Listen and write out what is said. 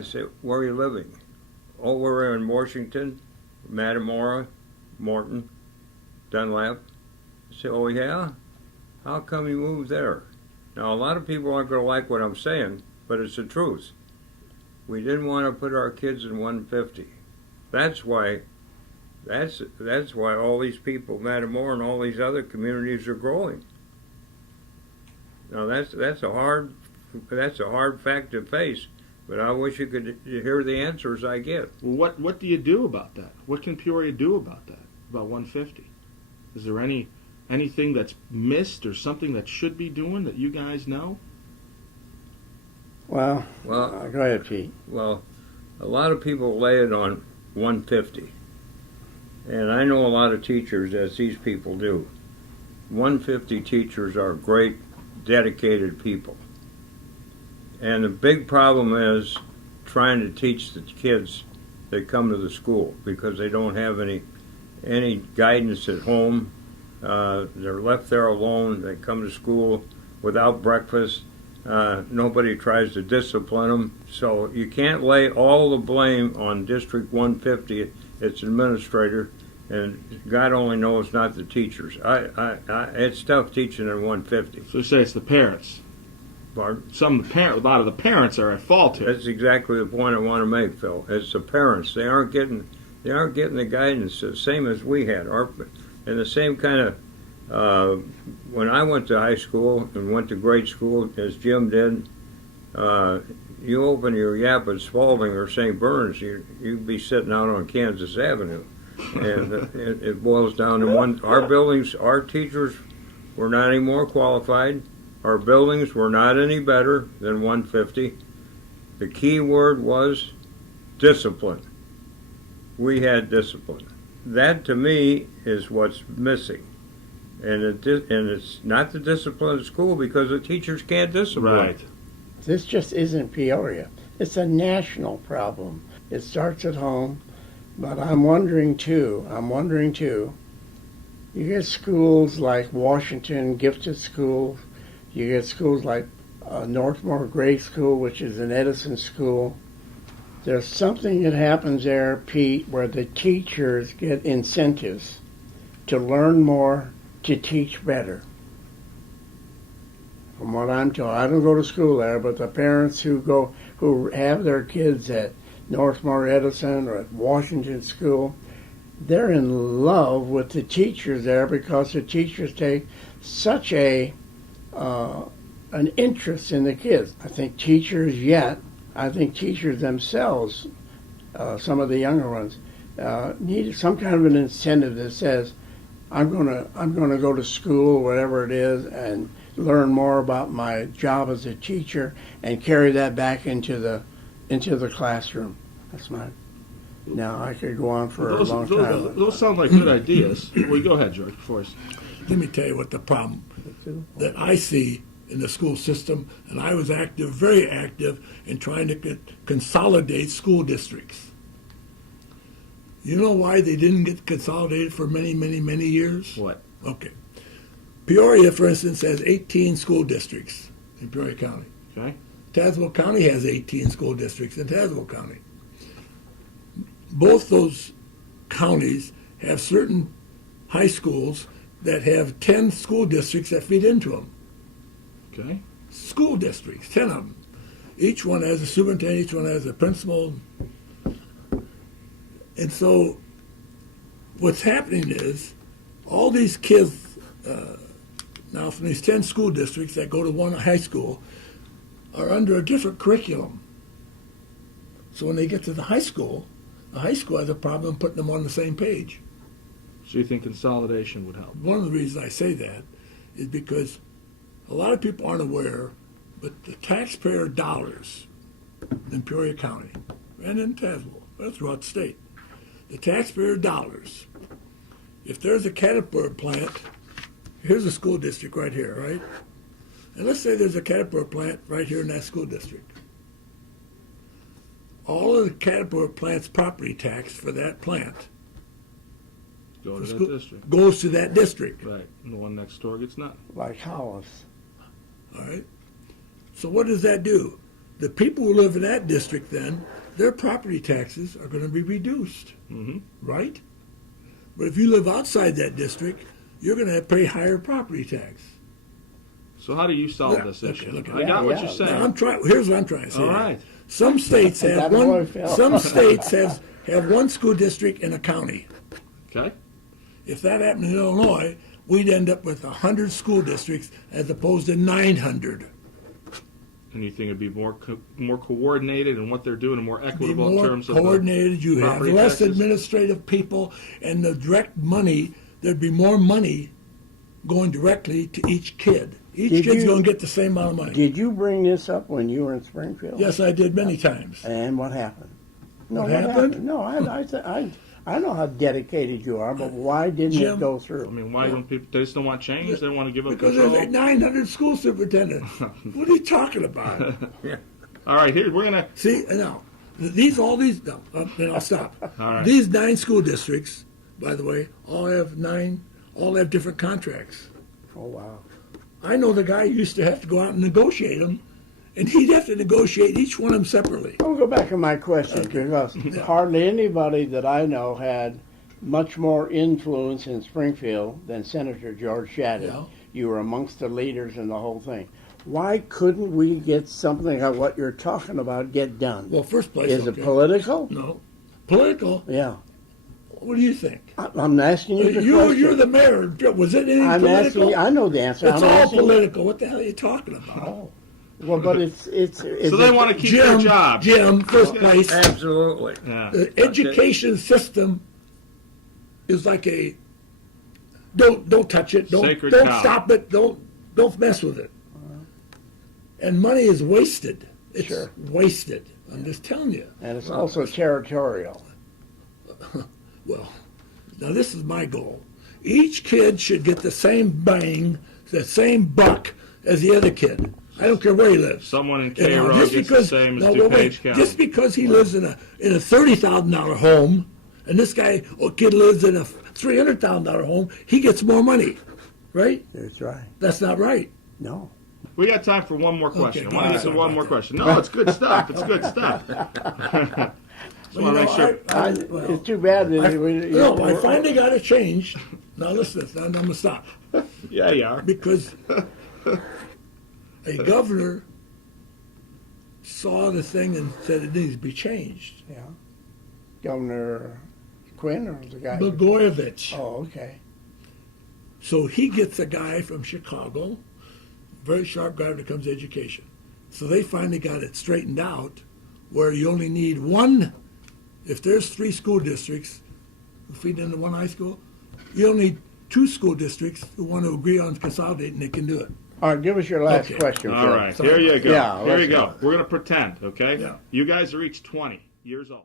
I said, where are you living? Oh, we're in Washington, Matamora, Morton, Dunlap. I said, oh yeah? How come you moved there? Now, a lot of people aren't going to like what I'm saying, but it's the truth. We didn't want to put our kids in 150. That's why all these people, Matamora and all these other communities are growing. Now that's a hard fact to face, but I wish you could hear the answers I get. Well, what do you do about that? What can Peoria do about that? About 150? Is there anything that's missed or something that should be doing that you guys know? Well, go ahead, Pete. Well, a lot of people lay it on 150, and I know a lot of teachers, as these people do. 150 teachers are great, dedicated people. And the big problem is trying to teach the kids that come to the school because they don't have any guidance at home. They're left there alone. They come to school without breakfast. Nobody tries to discipline them. So you can't lay all the blame on District 150, its administrator, and God only knows, not the teachers. It's tough teaching in 150. So you say it's the parents. Pardon? A lot of the parents are at fault here. That's exactly the point I want to make, Phil. It's the parents. They aren't getting the guidance the same as we had. And the same kind of when I went to high school and went to grade school, as Jim did, you open your Yap at Spalding or St. Bernard's, you'd be sitting out on Kansas Avenue. And it boils down to one. Our buildings, our teachers were not any more qualified. Our buildings were not any better than 150. The key word was discipline. We had discipline. That, to me, is what's missing. And it's not the discipline at school because the teachers can't discipline. Right. This just isn't Peoria. It's a national problem. It starts at home. But I'm wondering too, you get schools like Washington, gifted schools. You get schools like Northmore Grade School, which is an Edison school. There's something that happens there, Pete, where the teachers get incentives to learn more, to teach better. From what I'm told, I don't go to school there, but the parents who have their kids at Northmore Edison or at Washington School, they're in love with the teachers there because the teachers take such an interest in the kids. I think teachers themselves, some of the younger ones, need some kind of an incentive that says, I'm gonna go to school, whatever it is, and learn more about my job as a teacher and carry that back into the classroom. That's mine. Now, I could go on for a long time. Those sound like good ideas. Well, go ahead, George, before Let me tell you what the problem that I see in the school system, and I was very active, in trying to consolidate school districts. You know why they didn't get consolidated for many, many, many years? What? Okay. Peoria, for instance, has 18 school districts in Peoria County. Okay. Tazewell County has 18 school districts in Tazewell County. Both those counties have certain high schools that have 10 school districts that feed into them. Okay. School districts, 10 of them. Each one has a superintendent, each one has a principal. And so what's happening is all these kids, now from these 10 school districts that go to one high school, are under a different curriculum. So when they get to the high school has a problem putting them on the same page. So you think consolidation would help? One of the reasons I say that is because a lot of people aren't aware, but the taxpayer dollars in Peoria County and in Tazewell, but throughout the state, the taxpayer dollars, if there's a Caterpillar plant, here's a school district right here, right? And let's say there's a Caterpillar plant right here in that school district. All of the Caterpillar plant's property tax for that plant Go to that district. goes to that district. Right. And the one next door gets nothing. Like Hollis. All right. So what does that do? the people who live in that district then, their property taxes are going to be reduced, right? But if you live outside that district, you're going to pay higher property tax. So how do you solve Yeah, this okay, issue? look at I it. got what Yeah, you're saying. Now, here's what I'm trying to say. All right. Some states have That's how I one. feel. Some states have one school district in a county. Okay. If that happened in Illinois, we'd end up with 100 school districts as opposed to 900. And you think it'd be more coordinated in what they're doing and more Be equitable in more terms of coordinated. You have property less taxes? administrative people, and the direct money. There'd be more money going directly to each kid. Each Did kid's you- going to get the same amount of money. Did you bring this up when you were in Springfield? Yes, I did many times. And what happened? No, What happened? No, I know how dedicated you are, but why didn't Jim, it go I through? mean, why don't people? They just don't want change. They don't want to give up Because control. there's 900 school superintendents. What are you talking about? All right, here we're gonna. See, now, then I'll stop. All right. These 9 school districts, by the way, all have different contracts. Oh, wow. I know the guy used to have to go out and negotiate them, and he'd have to negotiate each one of them separately. I'll go back to my question because hardly anybody that I know had much more influence in Springfield than Senator George Shadid. Yeah. You were amongst the leaders in the whole thing. Why couldn't we get something like what you're talking about get done? Well, first place, Is okay. it political? No. Political? Yeah. What do you think? I'm asking you the question. You're the mayor. Was it anything I'm political? asking. I know the answer. It's I'm all asking- political. What the hell are you talking about? Oh. Well, but it's. So they want to keep their job. Jim, first place. Absolutely. Yeah. The education system is like a don't touch it, don't Sacred don't cow. stop it, don't mess with it. And money is wasted. It's Sure. wasted. I'm just telling you. And it's also territorial. Well, now this is my goal. Each kid should get the same bang, the same buck as the other kid. I don't care where he lives. Someone in And K now, Row just gets because- the same as now, DuPage wait, County. just because he lives in a $30,000 home, and this guy or kid lives in a $300,000 home, he gets more money, right? That's right. That's not right. No. We got time for one more question. Okay, I want to get to one more question. No, it's good stuff. It's good stuff. Just want to make sure. It's too bad that I finally got it changed. Now listen, I'm going to stop. Yeah, you are. Because a governor saw the thing and said it needs to be changed. Yeah. Governor Quinn or the guy? Blagojevich. Oh, okay. So he gets a guy from Chicago, very sharp guy when it comes to education. So they finally got it straightened out where you only need one. If there's 3 school districts who feed into one high school, you only need 2 school districts who want to agree on consolidating, they can do it. All right, give us your last Okay. question, All Phil. right, here you go. Yeah, Here let's you go. go. We're going to pretend, okay? Yeah. You guys are each 20 years old.